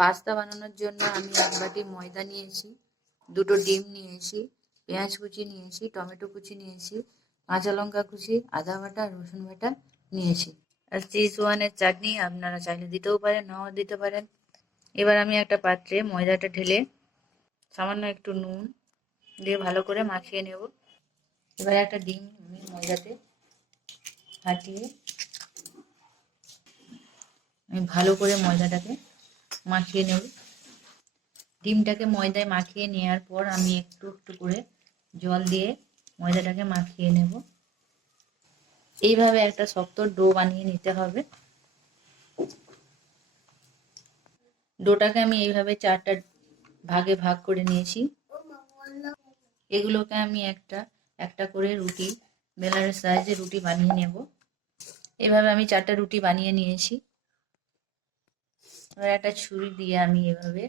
Pasta বানানোর জন্য আমি এক বাটি ময়দা নিয়েছি, দুটো ডিম নিয়েছি, পেঁয়াজ কুচি নিয়েছি, টমেটো কুচি নিয়েছি, কাঁচা লঙ্কা কুচি, আদা বাটা, রসুন বাটা নিয়েছি। আর চিজ ওয়ানের চাটনি আপনারা চাইলে দিতেও পারেন, নাও দিতে পারেন। এবার আমি একটা পাত্রে ময়দাটা ঢেলে সামান্য একটু নুন দিয়ে ভালো করে মাখিয়ে নেব। এবার একটা ডিম আমি ময়দাতে ফাটিয়ে আমি ভালো করে ময়দাটাকে মাখিয়ে নেব। ডিমটাকে ময়দায় মাখিয়ে নেওয়ার পর আমি একটু একটু করে জল দিয়ে ময়দাটাকে মাখিয়ে নেব। এইভাবে একটা শক্ত ডো বানিয়ে নিতে হবে। ডোটাকে আমি এইভাবে চারটা ভাগে ভাগ করে নিয়েছি। এগুলোকে আমি একটা একটা করে রুটি বেলারের সাইজে রুটি বানিয়ে নেব। এভাবে আমি চারটা রুটি বানিয়ে নিয়েছি। এবার একটা ছুরি দিয়ে আমি এভাবে।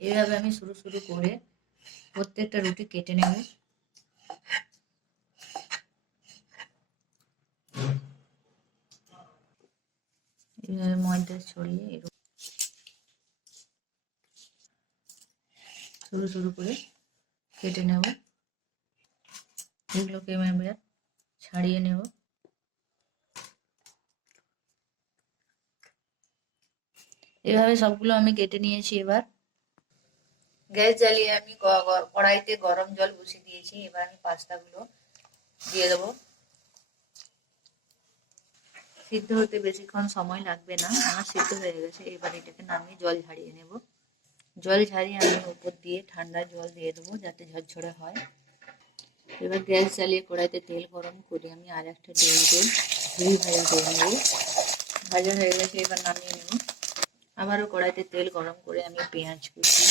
এইভাবে আমি শুরু শুরু করে প্রত্যেকটা রুটি কেটে নেব। এইভাবে ময়দা ছড়িয়ে শুরু শুরু করে কেটে নেব। এগুলোকে আমি ছাড়িয়ে নেব। এভাবে সবগুলো আমি কেটে নিয়েছি এবার। গ্যাস জ্বালিয়ে আমি কড়াইতে গরম জল বসিয়ে দিয়েছি। এবার আমি পাস্তাগুলো দিয়ে দেবো। সিদ্ধ হতে বেশিক্ষণ সময় লাগবে না, আমার সিদ্ধ হয়ে গেছে। এবার এটাকে নামিয়ে জল ঝাড়িয়ে নেব। জল ঝাড়িয়ে আমি উপর দিয়ে ঠান্ডা জল দিয়ে দেবো যাতে ঝরঝরে হয়। এবার গ্যাস জ্বালিয়ে কড়াইতে তেল গরম করে আমি আর একটা ডিম দিয়ে ঝুড়ি ভাজা দিয়ে নেব ভাজা হয়ে গেছে, এবার নামিয়ে নেব। আবারও কড়াইতে তেল গরম করে আমি পেঁয়াজ কুচি।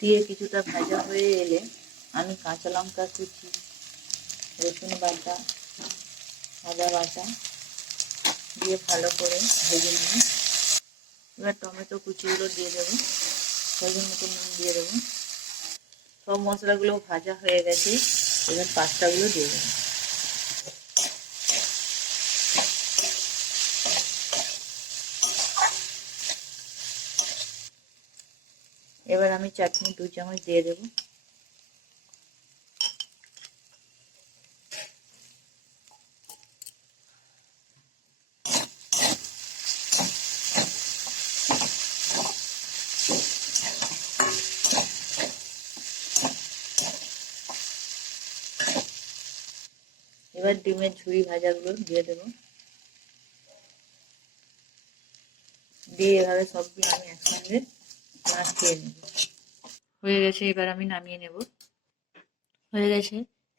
দিয়ে কিছুটা ভাজা হয়ে এলে আমি কাঁচা লঙ্কা কুচি। রসুন বাটা, আদা বাটা দিয়ে ভালো করে ভেজে নিই এবার টমেটো কুচিগুলো দিয়ে দেবো স্বাদের মতো নুন দিয়ে দেবো। সব মশলাগুলো ভাজা হয়ে গেছে, এবার পাস্তাগুলো দিয়ে দেবো। এবার আমি চাটনি দু চামচ দিয়ে দেবো। এবার ডিমের ঝুড়ি ভাজাগুলো দিয়ে দেবো। দিয়ে এভাবে সবগুলো আমি একসঙ্গে মাখিয়ে নেব। হয়ে গেছে, এবার আমি নামিয়ে নেব। হয়ে গেছে।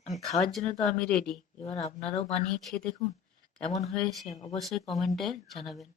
আমি খাওয়ার জন্য তো আমি রেডি এবার আপনারাও বানিয়ে খেয়ে দেখুন, কেমন হয়েছে? অবশ্যই কমেন্টে জানাবেন।